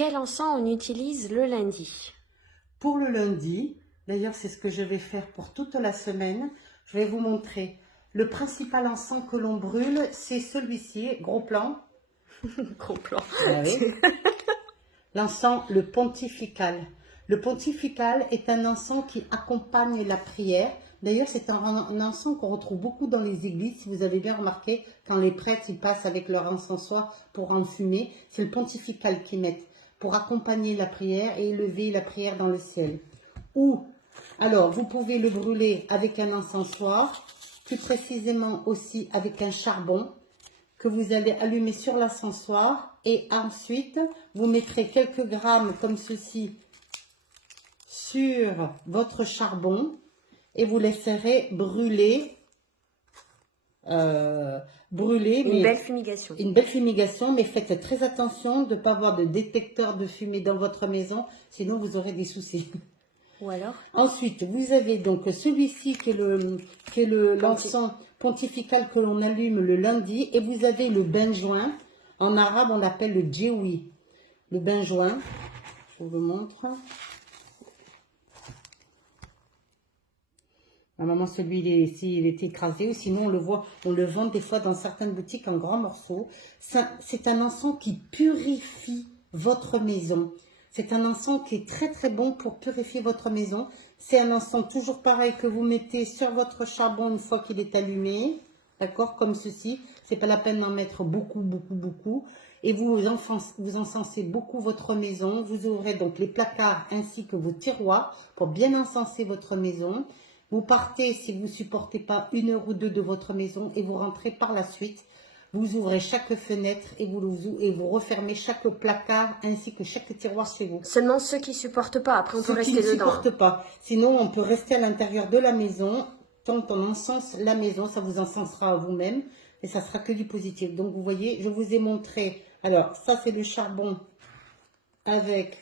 Quel encens on utilise le lundi? Pour le lundi, d'ailleurs c'est ce que je vais faire pour toute la semaine, je vais vous montrer. Le principal encens que l'on brûle, c'est celui-ci, gros plan. Gros plan. Ah oui. L'encens, le pontifical. Le pontifical est un encens qui accompagne la prière. D'ailleurs, c'est un encens qu'on retrouve beaucoup dans les églises. Si vous avez bien remarqué, quand les prêtres ils passent avec leur encensoir pour enfumer, c'est le pontifical qu'ils mettent pour accompagner la prière et élever la prière dans le ciel. Ou, alors, vous pouvez le brûler avec un encensoir, plus précisément aussi avec un charbon que vous allez allumer sur l'encensoir et ensuite vous mettrez quelques grammes comme ceci sur votre charbon et vous laisserez brûler. Une belle fumigation. Une belle fumigation, mais faites très attention de ne pas avoir de détecteur de fumée dans votre maison, sinon vous aurez des soucis. Ou alors? Ensuite, vous avez donc celui-ci qui est l'encens pontifical que l'on allume le lundi. Et vous avez le benjoin. En arabe, on l'appelle le djeoui. Le benjoin, je vous le montre. Normalement, celui-ci, il est écrasé. Ou sinon, on le vend des fois dans certaines boutiques en grands morceaux. C'est un encens qui purifie votre maison. C'est un encens qui est très très bon pour purifier votre maison. C'est un encens toujours pareil que vous mettez sur votre charbon une fois qu'il est allumé. D'accord? Comme ceci. C'est pas la peine d'en mettre beaucoup, beaucoup, beaucoup. Et vous encensez beaucoup votre maison. Vous ouvrez donc les placards ainsi que vos tiroirs pour bien encenser votre maison. Vous partez si vous ne supportez pas 1 heure ou 2 de votre maison et vous rentrez par la suite. Vous ouvrez chaque fenêtre et vous refermez chaque placard ainsi que chaque tiroir chez vous. Seulement ceux qui ne supportent pas, après on peut rester dedans. Ceux qui ne supportent pas. Sinon, on peut rester à l'intérieur de la maison. Tant on encense la maison, ça vous encensera à vous-même et ça sera que du positif. Donc, vous voyez, je vous ai montré. Alors, ça, c'est le charbon avec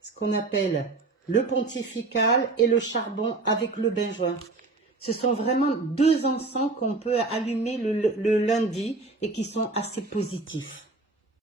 ce qu'on appelle le pontifical et le charbon avec le benjoin. Ce sont vraiment 2 encens qu'on peut allumer le lundi et qui sont assez positifs.